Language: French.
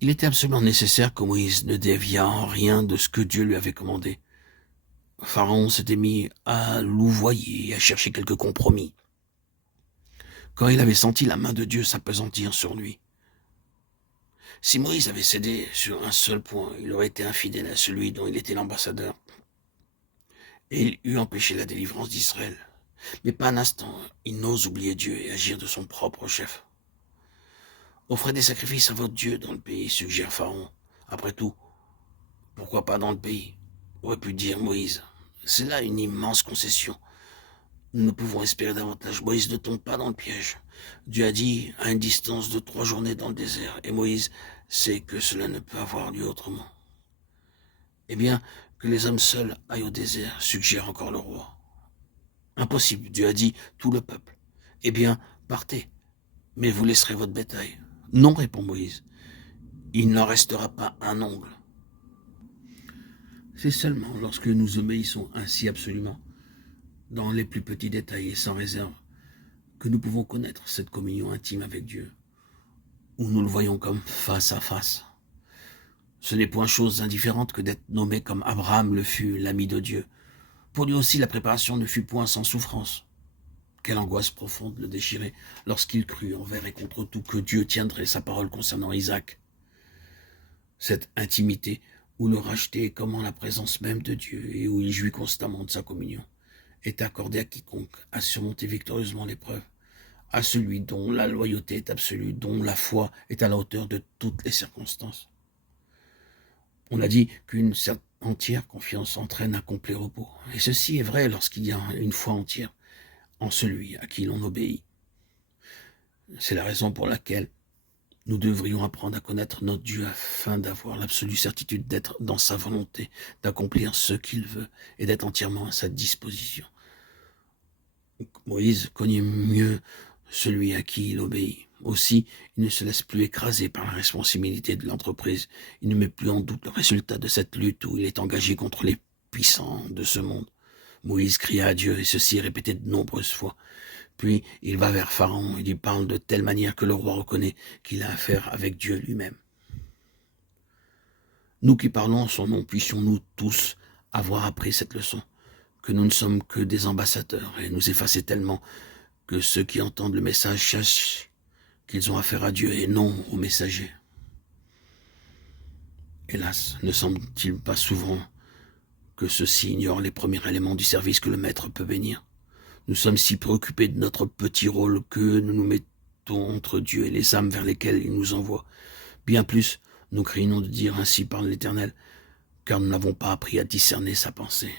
Il était absolument nécessaire que Moïse ne déviât en rien de ce que Dieu lui avait commandé. Pharaon s'était mis à louvoyer et à chercher quelques compromis. Quand il avait senti la main de Dieu s'appesantir sur lui. Si Moïse avait cédé sur un seul point, il aurait été infidèle à celui dont il était l'ambassadeur. Et il eût empêché la délivrance d'Israël. Mais pas un instant, il n'ose oublier Dieu et agir de son propre chef. Offrez des sacrifices à votre Dieu dans le pays, suggère Pharaon. Après tout, pourquoi pas dans le pays, aurait pu dire Moïse. C'est là une immense concession. Nous ne pouvons espérer davantage. Moïse ne tombe pas dans le piège. Dieu a dit à une distance de 3 journées dans le désert, et Moïse sait que cela ne peut avoir lieu autrement. Eh bien, que les hommes seuls aillent au désert, suggère encore le roi. Impossible, Dieu a dit tout le peuple. Eh bien, partez, mais vous laisserez votre bétail. Non, répond Moïse, il n'en restera pas un ongle. C'est seulement lorsque nous obéissons ainsi absolument, dans les plus petits détails et sans réserve, que nous pouvons connaître cette communion intime avec Dieu, où nous le voyons comme face à face. Ce n'est point chose indifférente que d'être nommé comme Abraham le fut, l'ami de Dieu. Pour lui aussi, la préparation ne fut point sans souffrance. Quelle angoisse profonde le déchirait lorsqu'il crut envers et contre tout que Dieu tiendrait sa parole concernant Isaac. Cette intimité où le racheté est comme en la présence même de Dieu et où il jouit constamment de sa communion est accordée à quiconque a surmonté victorieusement l'épreuve, à celui dont la loyauté est absolue, dont la foi est à la hauteur de toutes les circonstances. On a dit qu'une entière confiance entraîne un complet repos, et ceci est vrai lorsqu'il y a une foi entière en celui à qui l'on obéit. C'est la raison pour laquelle nous devrions apprendre à connaître notre Dieu afin d'avoir l'absolue certitude d'être dans sa volonté, d'accomplir ce qu'il veut et d'être entièrement à sa disposition. Moïse connaît mieux celui à qui il obéit. Aussi, il ne se laisse plus écraser par la responsabilité de l'entreprise. Il ne met plus en doute le résultat de cette lutte où il est engagé contre les puissants de ce monde. Moïse cria à Dieu, et ceci est répété de nombreuses fois. Puis il va vers Pharaon et lui parle de telle manière que le roi reconnaît qu'il a affaire avec Dieu lui-même. Nous qui parlons en son nom, puissions-nous tous avoir appris cette leçon, que nous ne sommes que des ambassadeurs et nous effacer tellement que ceux qui entendent le message sachent qu'ils ont affaire à Dieu et non aux messagers. Hélas, ne semble-t-il pas souvent que ceux-ci ignorent les premiers éléments du service que le maître peut bénir? Nous sommes si préoccupés de notre petit rôle que nous nous mettons entre Dieu et les âmes vers lesquelles il nous envoie. Bien plus, nous craignons de dire ainsi par l'Éternel, car nous n'avons pas appris à discerner sa pensée.